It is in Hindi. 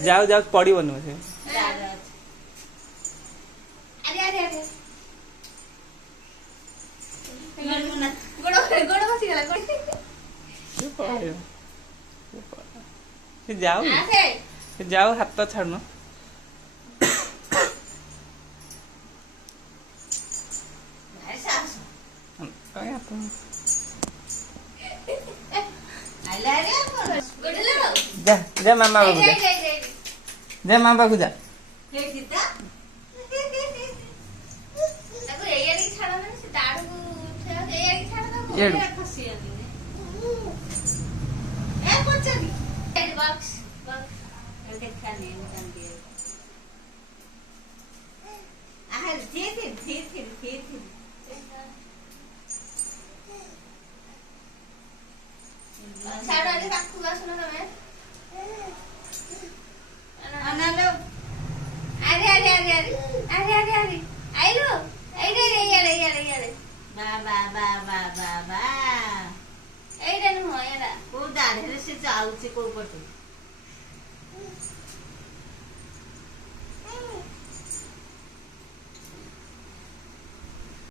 जाओ जाओ पड़ोनी से जाओ जाओ हाथ तो छाड़ना जा जा मामा बाबू जा मामा बाबू जा ଏଇଟା ନୁହଁ ଏଇଟା କୋଉ ଦାଢରେ ସେ ଯାଉଛି କୋଉ ପଟେ